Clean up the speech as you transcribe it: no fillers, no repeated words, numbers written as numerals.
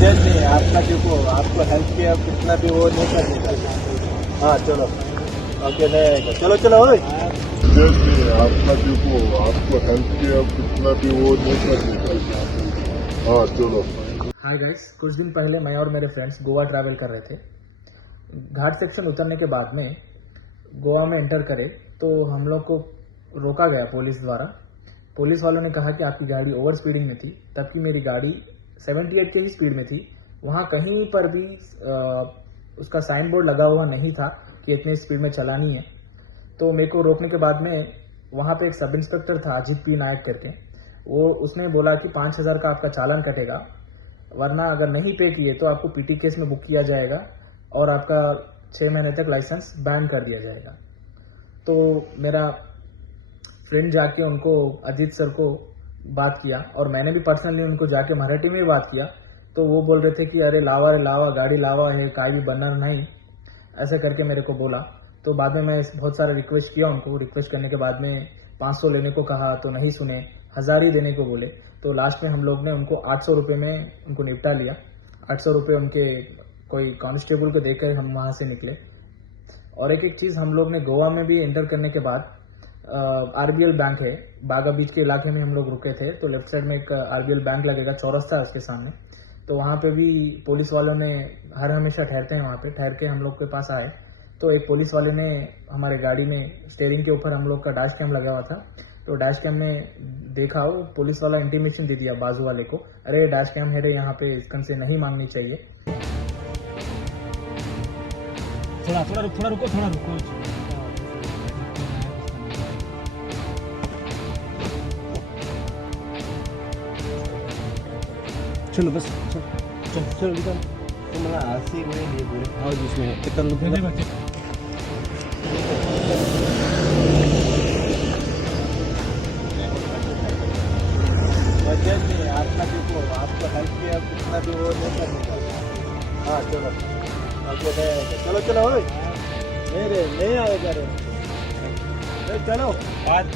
Budget नहीं आपका, देखो आपको हेल्प किया कितना भी वो नहीं कर सकता। हाँ चलो ओके नहीं चलो चलो ओए बजट नहीं आपका, देखो आपको हेल्प किया कितना भी वो नहीं कर सकता। हाँ चलो। हाय गाइस, कुछ दिन पहले मैं और मेरे फ्रेंड्स गोवा ट्रैवल कर रहे थे। घाट सेक्शन उतरने के बाद में गोवा में एंटर करे तो हम लोग को रोका गया पुलिस द्वारा। पुलिस वालों ने कहा कि आपकी गाड़ी ओवर स्पीडिंग में थी, तबकि मेरी गाड़ी 78 की स्पीड में थी। वहाँ कहीं पर भी उसका साइन बोर्ड लगा हुआ नहीं था कि इतनी स्पीड में चलानी है। तो मेरे को रोकने के बाद में वहाँ पे एक सब इंस्पेक्टर था अजीत पी नायक करके, उसने बोला कि 5,000 का आपका चालान कटेगा, वरना अगर नहीं पे किए तो आपको पीटी केस में बुक किया जाएगा और आपका 6 महीने तक लाइसेंस बैन कर दिया जाएगा। तो मेरा फ्रेंड जाके उनको अजीत सर को बात किया और मैंने भी पर्सनली उनको जाके मराठी में बात किया। तो वो बोल रहे थे कि अरे लावा गाड़ी लावा है, काई भी बनर नहीं, ऐसे करके मेरे को बोला। तो बाद में मैं बहुत सारा रिक्वेस्ट किया उनको। रिक्वेस्ट करने के बाद में 500 लेने को कहा तो नहीं सुने, 1000 ही देने को बोले। तो लास्ट में हम लोग ने उनको 800 रुपये में उनको निपटा लिया। 800 रुपये उनके कोई कांस्टेबल को देकर हम वहाँ से निकले। और एक चीज़, हम लोग ने गोवा में भी एंटर करने के बाद आरबीएल बैंक है, बागा बीच के इलाके में हम लोग रुके थे। तो लेफ्ट साइड में एक आरबीएल बैंक लगेगा, चौरस्ता है उसके सामने। तो वहाँ पे भी पुलिस वालों ने हर हमेशा ठहरते हैं, वहाँ पे ठहर के हम लोग के पास आए। तो एक पुलिस वाले ने हमारे गाड़ी में स्टीयरिंग के ऊपर हम लोग का डैश कैम लगा हुआ था। तो डैश कैम में देखा, वो पुलिस वाला इंटीमेशन दे दिया बाजू वाले को, अरे डैश कैम है रे यहाँ पे, इसकन से नहीं मांगनी चाहिए। थोड़ा रुको चलो बस चलो निकल। तो मला आरसी में ये पूरे हाँ जिसमें कितना लोग बजट नहीं आपका, देखो आपको हेल्प किया कितना भी वो नहीं कर सकता। हाँ चलो ओके नहीं चलो चलो ओए नहीं रे नहीं आएगा रे चलो आज